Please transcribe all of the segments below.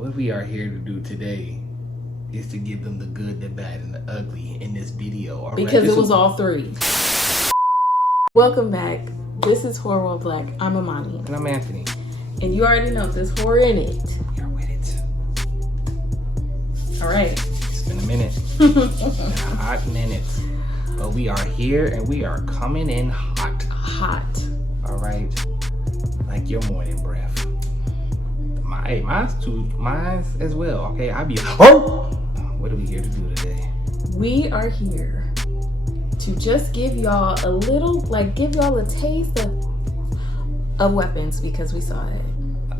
What we are here to do today is to give them the good, the bad, and the ugly in this video. All because it was all three. Welcome back. This is Horror World Black. I'm Amani. And I'm Anthony. And you already know there's horror in it. You're with it. All right. It's been a minute. A hot minute. But we are here and we are coming in hot. Hot. All right. Like your morning breath. Mine's as well. Okay, what are we here to do today? We are here to just give y'all a little, give y'all a taste of weapons because we saw it.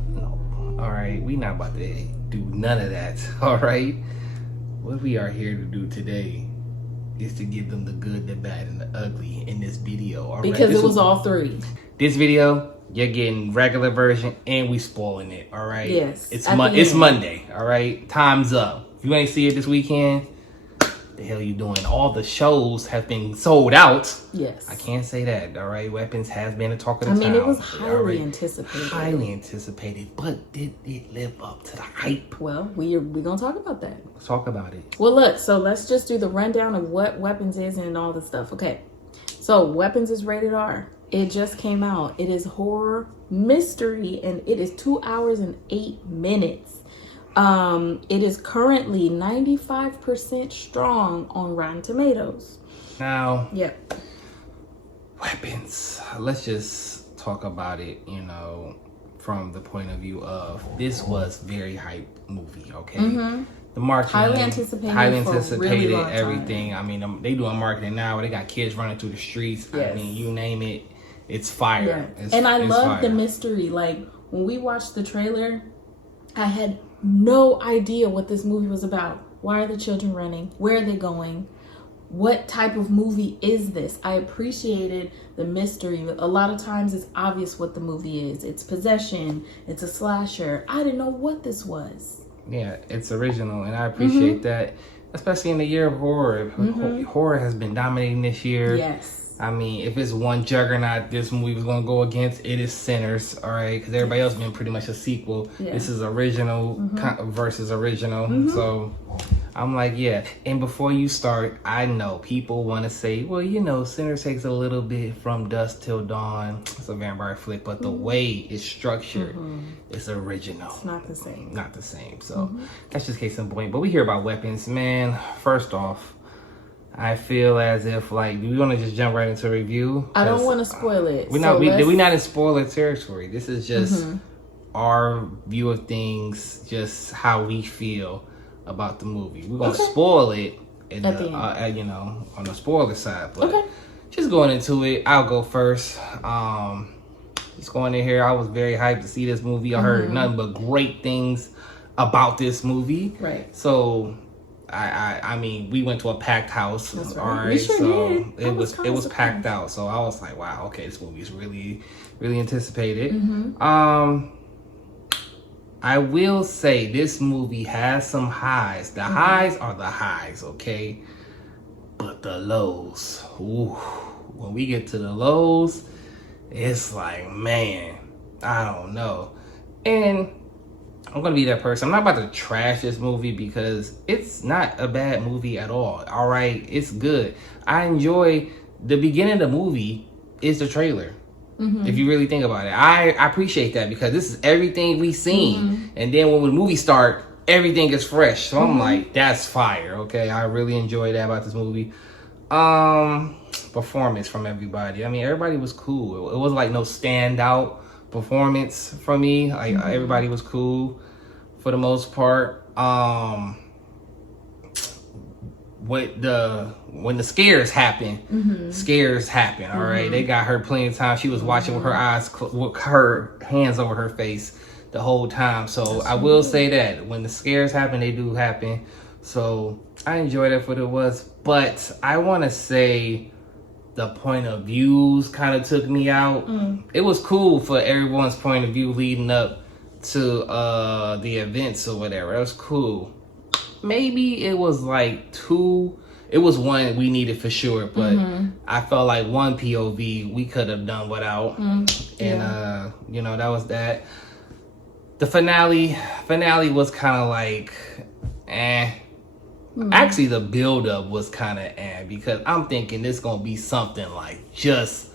No. All right, we not about to do none of that. All right. What we are here to do today is to give them the good, the bad, and the ugly in this video. All right? Because it was all three. This video, you're getting regular version and we spoiling it. All right. Yes. It's Monday. All right. Time's up. If you ain't see it this weekend, the hell you doing? All the shows have been sold out. Yes. I can't say that. All right. Weapons has been a talk of the town. I mean, it was highly anticipated. Highly anticipated, but did it live up to the hype? Well, we're gonna talk about that. Let's talk about it. Well, look. So let's just do the rundown of what Weapons is and all the stuff. Okay. So Weapons is rated R. It just came out. It is horror mystery and it is 2 hours and 8 minutes. It is currently 95% strong on Rotten Tomatoes. Now, yep. Weapons. Let's just talk about it, from the point of view of this was very hype movie, okay? Mm-hmm. The marketing, highly anticipated, really everything. Time. I mean, they doing marketing now where they got kids running through the streets. Yes. I mean, you name it, it's fire. Yeah. And I love the mystery. Like when we watched the trailer, I had no idea what this movie was about. Why are the children running? Where are they going? What type of movie is this? I appreciated the mystery. A lot of times it's obvious what the movie is. It's possession. It's a slasher. I didn't know what this was. Yeah, it's original, and I appreciate that, especially in the year of horror. Mm-hmm. Horror has been dominating this year. Yes. I mean, if it's one juggernaut this movie was going to go against, it is Sinners, all right? Because everybody else been pretty much a sequel. Yeah. This is original versus original. Mm-hmm. So I'm like, yeah. And before you start, I know people want to say, well, Sinners takes a little bit from dusk till dawn. It's a vampire flick, but the way it's structured is original. It's not the same. Not the same. So that's just case in point. But we hear about weapons, man. First off, I feel as if we want to just jump right into review. I don't want to spoil it. We're not in spoiler territory. This is just our view of things, just how we feel about the movie. We're gonna spoil it at the end. On the spoiler side. But just going into it, I'll go first. Just going in here, I was very hyped to see this movie. I heard nothing but great things about this movie. Right. So I mean, we went to a packed house. That's right. All right. We sure did. It was packed out. So I was like, wow, okay, this movie is really, really anticipated. I will say this movie has some highs. The highs are the highs, okay? But the lows, when we get to the lows, it's like, man, I don't know. And I'm going to be that person. I'm not about to trash this movie because it's not a bad movie at all. All right? It's good. I enjoy the beginning of the movie is the trailer. If you really think about it, I appreciate that because this is everything we've seen. And then when the movie start, everything is fresh. So I'm like, that's fire. Okay. I really enjoy that about this movie. Performance from everybody. I mean, everybody was cool. It wasn't like no standout performance from me. Like everybody was cool for the most part. When the scares happen, all right? They got her plenty of time. She was watching with her eyes, with her hands over her face the whole time. So I will say that when the scares happen, they do happen. So I enjoyed it for what it was. But I want to say the point of views kind of took me out. It was cool for everyone's point of view leading up to the events or whatever. It was cool. Maybe it was it was one we needed for sure, but I felt like one POV we could have done without. And that was that. The finale was kind of like, eh. Actually, the build-up was kind of because I'm thinking this gonna be something like just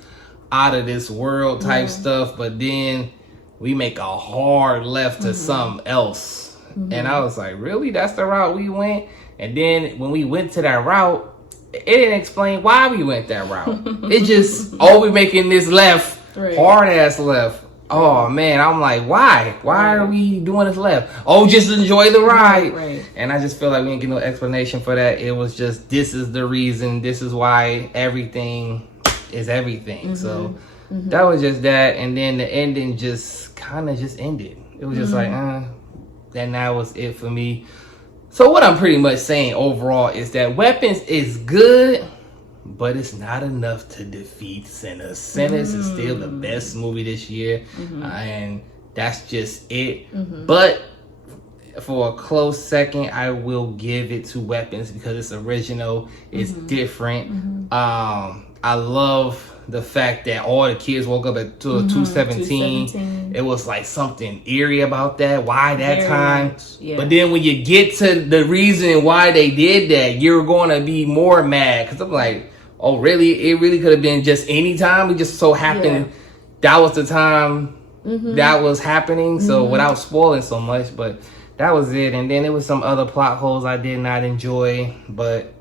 out of this world type stuff, but then we make a hard left to something else, and I was like, really? That's the route we went? And then when we went to that route, it didn't explain why we went that route. It just, we making this left, hard ass left. Oh man, I'm like, why? Why are we doing this left? Oh, just enjoy the ride. Right. And I just feel like we didn't get no explanation for that. It was just, this is the reason. This is why everything is everything. So that was just that. And then the ending just kind of just ended. It was just like, then that was it for me. So what I'm pretty much saying overall is that Weapons is good, but it's not enough to defeat Sinners. Sinners is still the best movie this year, and that's just it. But for a close second, I will give it to Weapons because it's original, it's different. I love the fact that all the kids woke up at 217. It was like something eerie about that. Why that Very time? much, yeah. But then when you get to the reason why they did that, you're going to be more mad. Because I'm like, oh, really? It really could have been just any time. We just so happened that was the time that was happening. So without spoiling so much, but that was it. And then there was some other plot holes I did not enjoy. But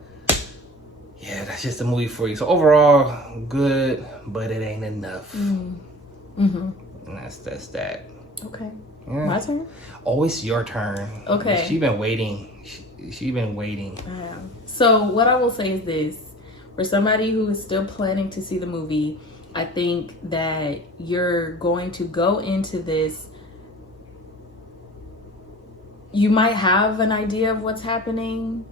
yeah, that's just a movie for you. So overall, good, but it ain't enough. And that's that. Okay. Yeah. My turn? Oh, it's your turn. Okay. She been waiting. She been waiting. So what I will say is this. For somebody who is still planning to see the movie, I think that you're going to go into this. You might have an idea of what's happening,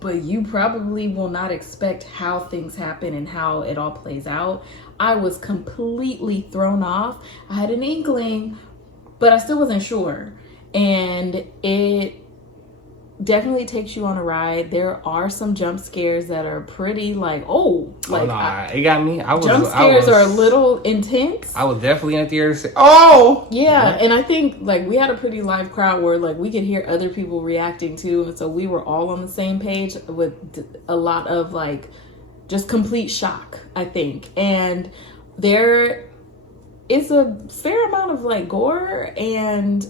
but you probably will not expect how things happen and how it all plays out. I was completely thrown off. I had an inkling, but I still wasn't sure. And it definitely takes you on a ride. There are some jump scares that are pretty like, it got me. Jump scares are a little intense. I was definitely in the theater saying, oh! Yeah, and I think like we had a pretty live crowd where like we could hear other people reacting too. And so we were all on the same page with a lot of like just complete shock, I think. And there is a fair amount of like gore and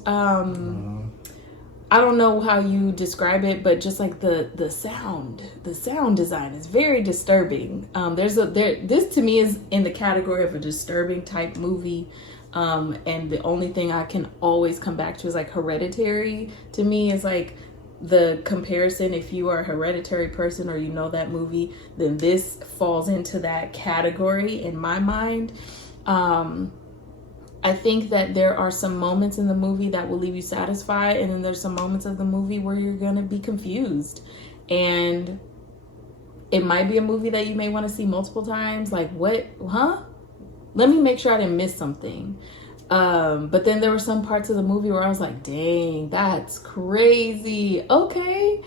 I don't know how you describe it, but just like the sound design is very disturbing. This to me is in the category of a disturbing type movie. And the only thing I can always come back to is like Hereditary. To me is like the comparison. If you are a Hereditary person or you know that movie, then this falls into that category in my mind. I think that there are some moments in the movie that will leave you satisfied, and then there's some moments of the movie where you're going to be confused. And it might be a movie that you may want to see multiple times. Like, what? Huh? Let me make sure I didn't miss something. But then there were some parts of the movie where I was like, dang, that's crazy. Okay.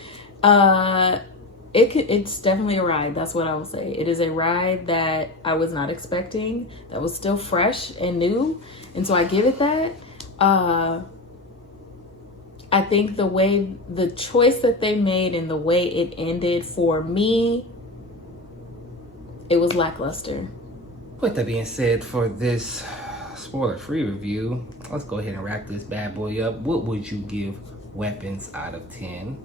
It's definitely a ride. That's what I will say. It is a ride that I was not expecting, that was still fresh and new. And so I give it that. I think the choice that they made and the way it ended for me, it was lackluster. With that being said, for this spoiler-free review, let's go ahead and wrap this bad boy up. What would you give Weapons out of 10?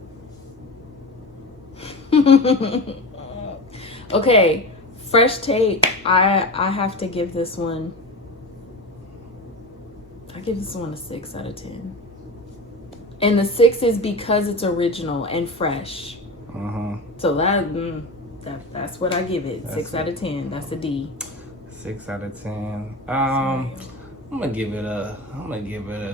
Okay, fresh take. I have to give this one. I give this one a 6 out of 10. And the 6 is because it's original and fresh. So that's what I give it. 6 out of 10. That's a D. 6 out of 10. I'm gonna give it a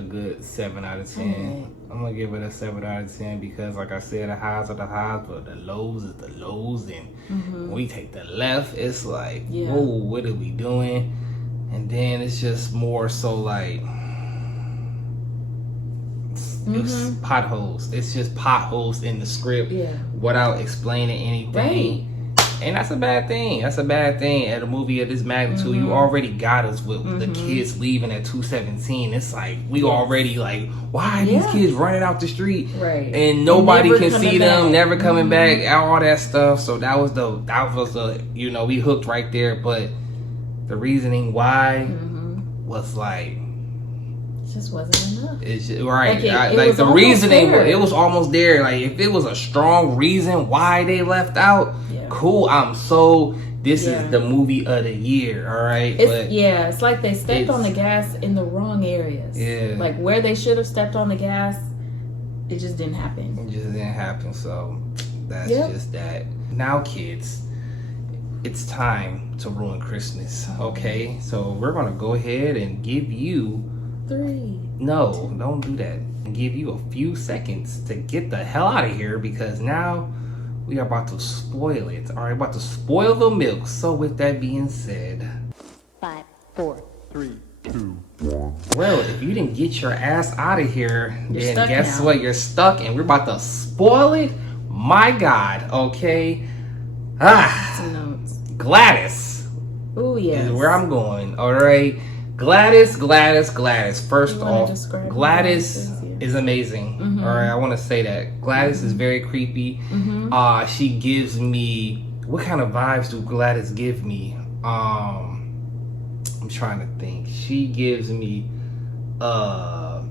good 7 out of 10. I'm gonna give it a 7 out of 10 because, like I said, the highs are the highs, but the lows is the lows. And when we take the left, it's like, whoa, what are we doing? And then it's just more so like it's potholes. It's just potholes in the script without explaining anything. And that's a bad thing. That's a bad thing at a movie of this magnitude. You already got us with the kids leaving at 2:17. It's like we already like, why are these kids running out the street? Right. And nobody Never can coming see them, back. never coming back, all that stuff. So that was the you know, we hooked right there. But the reasoning why was like, it just wasn't enough. it's just, right. Like, Like the reasoning, there. it was almost there. Like if it was a strong reason why they left out, cool. This is the movie of the year. All right. It's like they stepped on the gas in the wrong areas. Yeah. Like where they should have stepped on the gas, it just didn't happen. It just didn't happen. So that's just that. Now, kids, it's time to ruin Christmas. Okay. So we're gonna go ahead and give you 3. No, don't do that. And give you a few seconds to get the hell out of here because now we are about to spoil it. All right, about to spoil the milk. So with that being said, 5, 4, 3, 2, 1. well, if you didn't get your ass out of here, then stuck guess now. what? You're stuck and we're about to spoil it. My God, okay? Some notes. Gladys Oh yes. is where I'm going. All right. Gladys. First You wanna off, describe who Gladys Gladys is? is amazing. Mhm. All right, I want to say that Gladys is very creepy. She gives me, what kind of vibes do Gladys give me? I'm trying to think. She gives me, damn,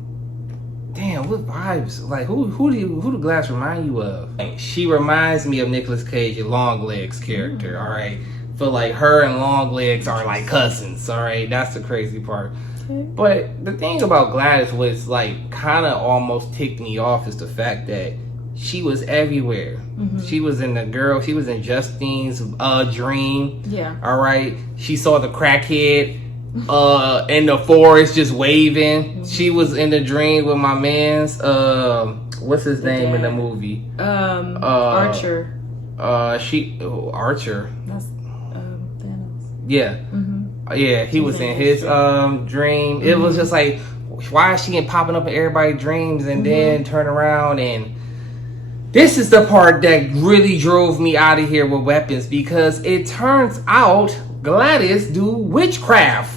what vibes? Like who do Gladys remind you of? She reminds me of Nicolas Cage, Longlegs character. All right. Feel like her and Longlegs are like cousins. All right, that's the crazy part. Okay. But the thing about Gladys was like kind of almost ticked me off is the fact that she was everywhere. She was in she was in Justine's dream. Yeah. All right, she saw the crackhead in the forest just waving. She was in the dream with my man's what's his name in the movie? Archer. Archer. That's Thanos. Yeah. Yeah, he was in his dream. It was just like, why is she popping up in everybody's dreams and then turn around? And this is the part that really drove me out of here with weapons, because it turns out Gladys do witchcraft.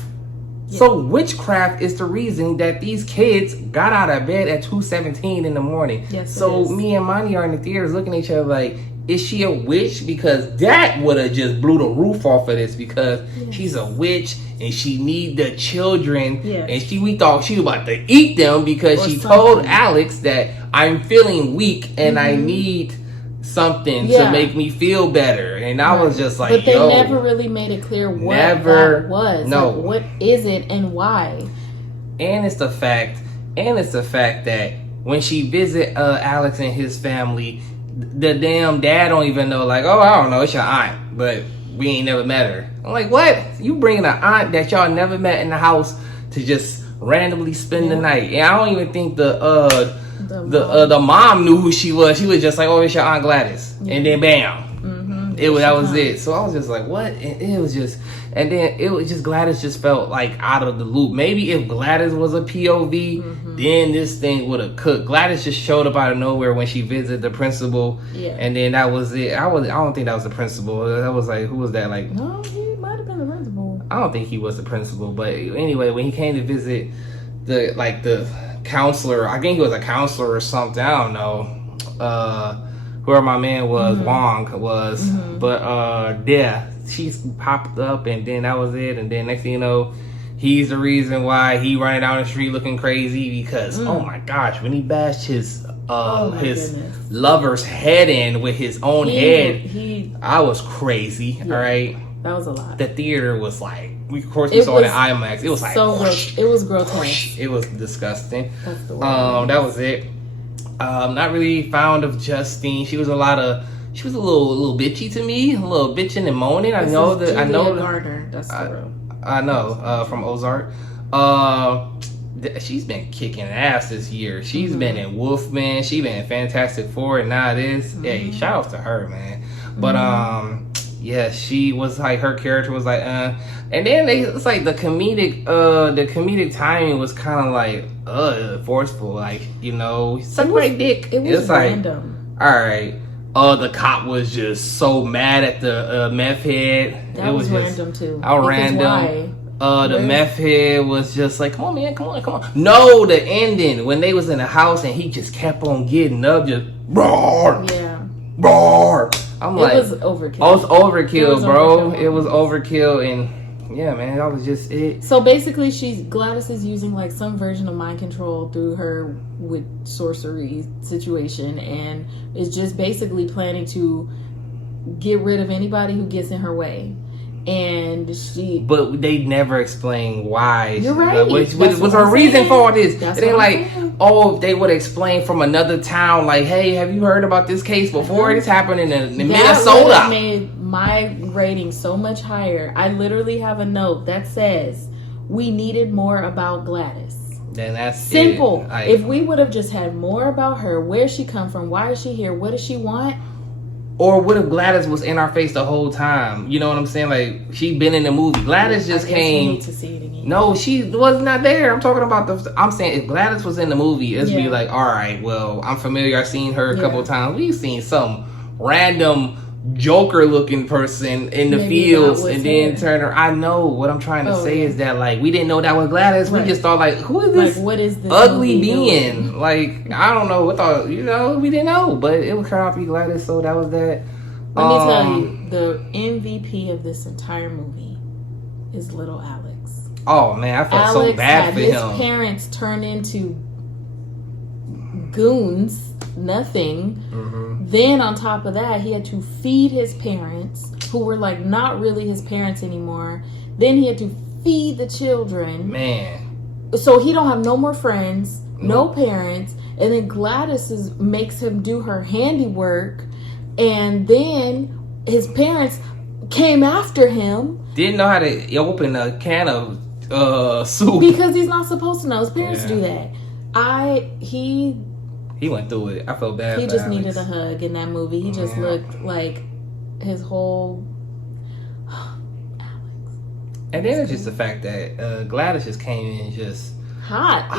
So witchcraft is the reason that these kids got out of bed at 2:17 in the morning. Yes, so it is. me and Mani are in the theaters looking at each other like, is she a witch? Because that would have just blew the roof off of this, because she's a witch and she need the children. Yes. And we thought she was about to eat them because Or she something. told Alex that I'm feeling weak and I need something to make me feel better. And I was just like, but they yo, never really made it clear what Never. that was. No. Like, what is it and why? And it's the fact that when she visit Alex and his family, the damn dad don't even know, like, oh, I don't know, it's your aunt, but we ain't never met her. I'm like, what? You bringing an aunt that y'all never met in the house to just randomly spend the night? And I don't even think the mom knew who she was. She was just like, oh, it's your Aunt Gladys. And then bam. That was it. So I was just like, what? And it was just Gladys just felt like out of the loop. Maybe if Gladys was a POV, then this thing would have cooked. Gladys just showed up out of nowhere when she visited the principal. Yeah. And then that was it. I don't think that was the principal. That was like, who was that? Like, No, he might have been the principal. I don't think he was the principal. But anyway, when he came to visit the counselor, I think he was a counselor or something. I don't know. Whoever my man was, Wong was. But yeah, she popped up and then that was it. And then next thing you know, he's the reason why he running down the street looking crazy, because oh my gosh, when he bashed his goodness. lover's head in with his own head, He I was crazy. All right, that was a lot. the theater was like, we It saw it in was IMAX. It was like so whoosh, it was grotesque. whoosh. It was disgusting. That's the word. That was it. Not really fond of Justine. She was a little bitchy to me, a little bitching and moaning. I know Gardner. That's the road. I know from Ozark. She's been kicking ass this year. She's been in Wolfman. She's been in Fantastic Four, and now this. Hey, shout out to her, man. But yeah, she was like, her character was like, and then it's like the comedic timing was kind of like forceful, like, you know, suck my dick. It was like, random. all right, The cop was just so mad at the meth head. That was random too. How random. The meth head was just like, come on, man, come on. No, the ending when they was in the house and he just kept on getting up, just roar. Yeah. Roar. I'm like, it was overkill. Oh, it's overkill, bro. It was overkill, and yeah, man, that was just it. So basically, Gladys is using like some version of mind control through her with sorcery situation, and is just basically planning to get rid of anybody who gets in her way. And but they never explain why. You're right. What's her reason for all this? That's it ain't like, oh, they would explain from another town, like, hey, have you heard about this case before? It's happening in Minnesota. That made my rating so much higher. I literally have a note that says we needed more about Gladys. Then that's simple. If we would have just had more about her, where she come from, why is she here, what does she want? Or what if Gladys was in our face the whole time? You know what I'm saying? Like, she been in the movie. Gladys just came. We need to see it again. No, she was not there. I'm talking about I'm saying if Gladys was in the movie, it'd be like, all right, well, I'm familiar. I've seen her a couple times. We've seen some random Joker-looking person in the fields and then turn her. I know what I'm trying to say is that, like, we didn't know that was Gladys. Right. We just thought, like, who is this? Like, what is this ugly being? Doing? Like, I don't know. We thought, we didn't know, but it would turn out to be Gladys. So that was that. Let me tell you, the MVP of this entire movie is little Alex. Oh man, I felt so bad for him. His parents turned into goons, nothing. Mm-hmm. Then on top of that, he had to feed his parents, who were like not really his parents anymore. Then he had to feed the children. Man. So he don't have no more friends, no parents, and then Gladys makes him do her handiwork. And then his parents came after him. Didn't know how to open a can of soup. Because he's not supposed to know. His parents do that. He went through it. I felt bad. He just needed a hug in that movie. He just looked like his whole Alex. And then it's just the fact that Gladys just came in just hot.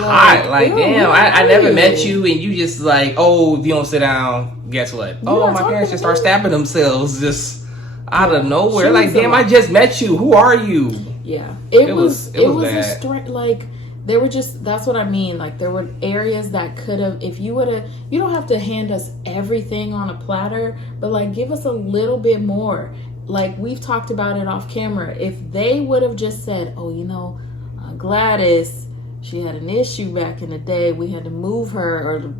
Like damn, I never met you, and you just like, oh, if you don't sit down, guess what? My parents just start stabbing themselves just out of nowhere. Like, damn, I just met you. Who are you? Yeah, it was bad. Like, there were just, that's what I mean. Like, there were areas that could have, if you would have, you don't have to hand us everything on a platter, but like, give us a little bit more. Like, we've talked about it off camera. If they would have just said, Gladys, she had an issue back in the day. We had to move her, or,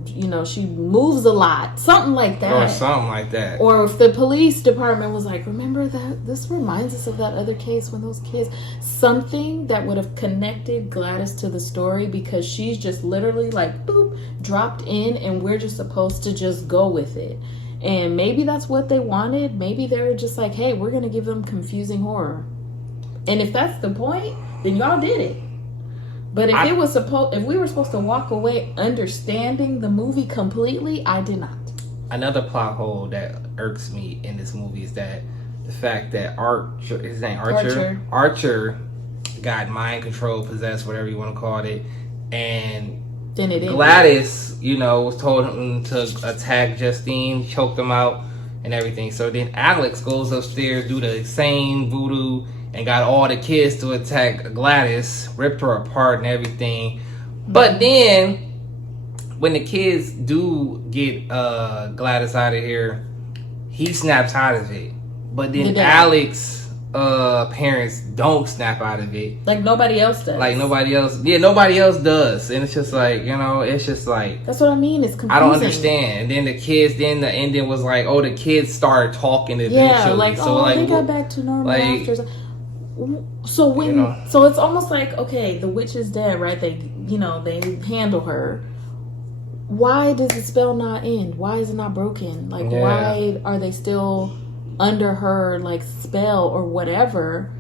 she moves a lot. Something like that. Or something like that. Or if the police department was like, remember that? This reminds us of that other case when those kids... Something that would have connected Gladys to the story, because she's just literally like, boop, dropped in, and we're just supposed to just go with it. And maybe that's what they wanted. Maybe they were just like, hey, we're going to give them confusing horror. And if that's the point, then y'all did it. But if we were supposed to walk away understanding the movie completely, I did not. Another plot hole that irks me in this movie is that the fact that Archer got mind control, possessed, whatever you want to call it, and then Gladys, was told him to attack Justine, choked him out, and everything. So then Alex goes upstairs, do the same voodoo, and got all the kids to attack Gladys, ripped her apart and everything. But then, when the kids do get Gladys out of here, he snaps out of it. But then Alex parents don't snap out of it. Like nobody else does. Like nobody else. Yeah, nobody else does. And it's just like, it's just like... That's what I mean. It's confusing. I don't understand. And then the ending was like, the kids started talking eventually. Yeah, like, they got back to normal after... So so it's almost like, okay, the witch is dead, right? They handle her. Why does the spell not end? Why is it not broken? Like, why are they still under her like spell or whatever?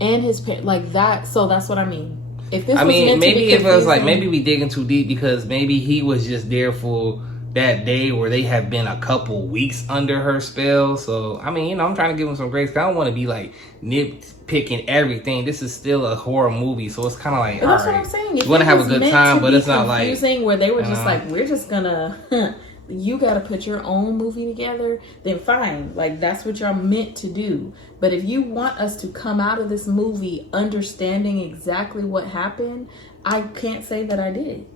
And his like that. So that's what I mean. If this, maybe if it was like, maybe we digging too deep, because maybe he was just there for that day where they have been a couple weeks under her spell. So I'm trying to give him some grace. I don't want to be like nitpicking everything. This is still a horror movie, so it's kind of like, that's what I'm saying. You want to have a good time, but it's not like confusing where they were just like, we're just gonna you got to put your own movie together, then fine. Like, that's what y'all meant to do. But if you want us to come out of this movie understanding exactly what happened, I can't say that I did.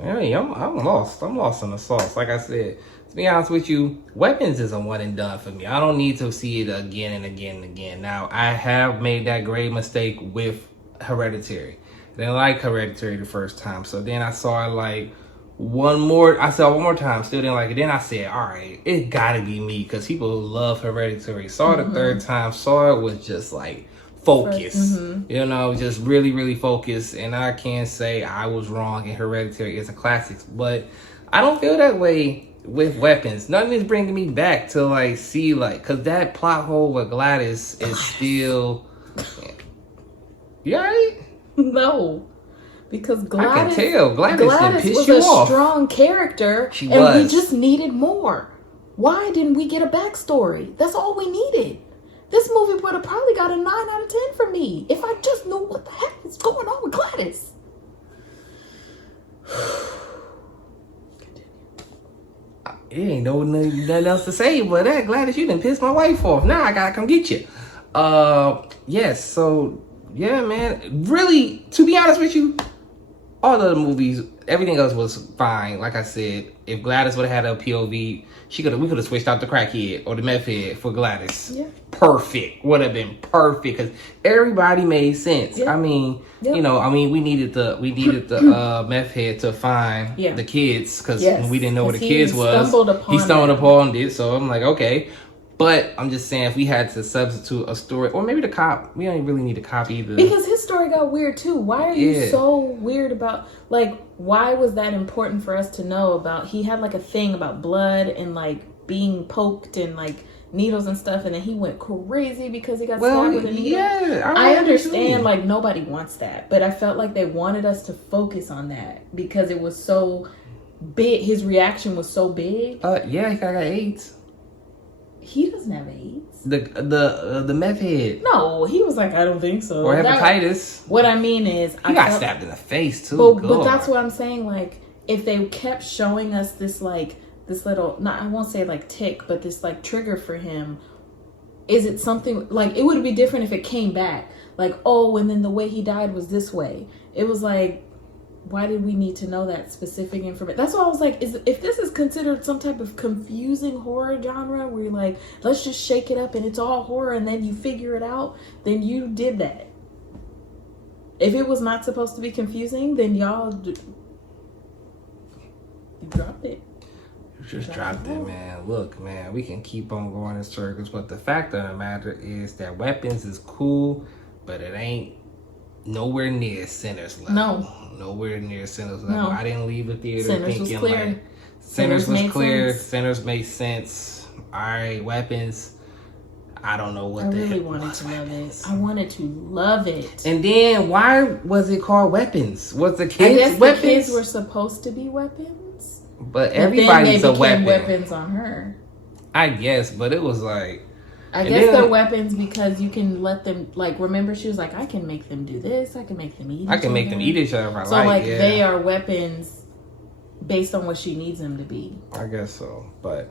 Hey, I'm lost. I'm lost in the sauce. Like I said, to be honest with you, Weapons is a one and done for me. I don't need to see it again and again and again. Now, I have made that grave mistake with Hereditary. I didn't like Hereditary the first time. So then I saw it like one more time, still didn't like it. Then I said, all right, it gotta be me, because people love Hereditary. Saw it the third time, saw it was just like focus, you know, just really, really focused. And I can't say I was wrong, and Hereditary is a classic, but I don't feel that way with Weapons. Nothing is bringing me back to like see like, because that plot hole with Gladys is still. You alright? No. Because Gladys, I can tell. Gladys was you a off. Strong character, we just needed more. Why didn't we get a backstory? That's all we needed. This movie would have probably got a 9 out of 10 for me if I just knew what the heck is going on with Gladys. It ain't nothing else to say but that. Gladys, you done pissed my wife off. Now I gotta come get you. Yes, so yeah, man. Really, to be honest with you, all the other movies, everything else was fine. Like I said, if Gladys would have had a POV, we could have switched out the crackhead or the meth head for Gladys. Yeah. Perfect. Would have been perfect, because everybody made sense. Yeah. I mean, Yep. you know, we needed the meth head to find the kids, because we didn't know where the kids was. He stumbled upon it, so I'm like, okay. But I'm just saying, if we had to substitute a story, or maybe the cop, we don't really need a cop either. Because his story got weird too. Why are you so weird about, like, why was that important for us to know about? He had like a thing about blood and like being poked and like needles and stuff, and then he went crazy because he got stabbed with a needle. Yeah, I understand, like, nobody wants that, but I felt like they wanted us to focus on that because it was so big. His reaction was so big. Yeah, he got AIDS. He doesn't have AIDS. The meth head. No, he was like, I don't think so. Or hepatitis. What I mean is, he got stabbed in the face too. But that's what I'm saying. Like, if they kept showing us this, like, this little, not, I won't say like tick, but this like trigger for him, is it something like, it would be different if it came back. Like, oh, and then the way he died was this way. It was like, why did we need to know that specific information? That's why I was like, if this is considered some type of confusing horror genre where you're like, let's just shake it up and it's all horror and then you figure it out, then you did that. If it was not supposed to be confusing, then y'all you dropped it. You just dropped it, man. Look, man, we can keep on going in circles, but the fact of the matter is that Weapons is cool, but it ain't nowhere near Sinners level. No. Nowhere near Sinners level. No. I didn't leave the theater Sinners thinking was clear. like Sinners was clear. Sense. Sinners made sense. Alright, Weapons. I don't know what I the really heck wanted was to love Weapons. it. I wanted to love it. And then why was it called Weapons? Was the I kids guess weapons? the kids were supposed to be weapons. But everybody's a weapon. Weapons on her. I guess, but it was like, I guess they're weapons because you can let them, like, remember she was like, I can make them do this, I can make them eat each other if I so like. They are weapons based on what she needs them to be. I guess so. But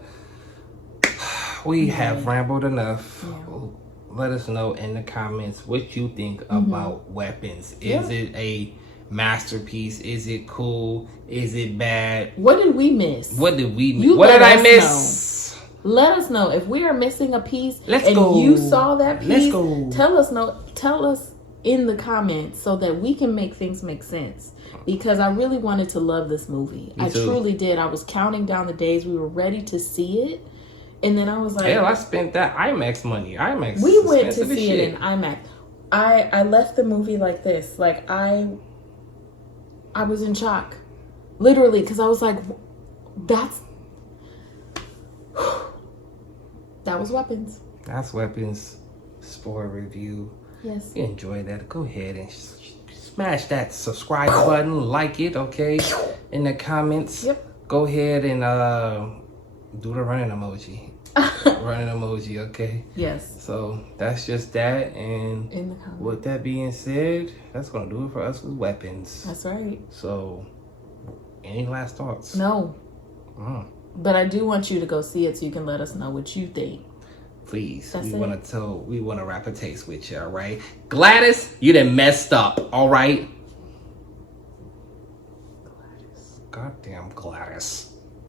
we have rambled enough. Yeah. Let us know in the comments what you think about Weapons. Is it a masterpiece? Is it cool? Is it bad? What did we miss? What did I miss? Let us know if we are missing a piece. Let's go. You saw that piece. Let's go. Tell us in the comments so that we can make things make sense. Because I really wanted to love this movie. Me too. I truly did. I was counting down the days we were ready to see it, and then I was like, hell, I spent that IMAX money. IMAX. We went to see it in IMAX. I left the movie like this. Like, I was in shock. Literally, because I was like, that was Weapons. That's Weapons. Spoiler review. Yes. If you enjoyed that, go ahead and smash that subscribe button, like it, okay? In the comments. Yep. Go ahead and do the running emoji. Running emoji, okay? Yes. So that's just that. And In the comments. with that being said, that's gonna do it for us with Weapons. That's right. So, any last thoughts? No. But I do want you to go see it so you can let us know what you think. Please, That's we it. want to wrap a taste with you, all right? Gladys, you done messed up, all right? Goddamn Gladys.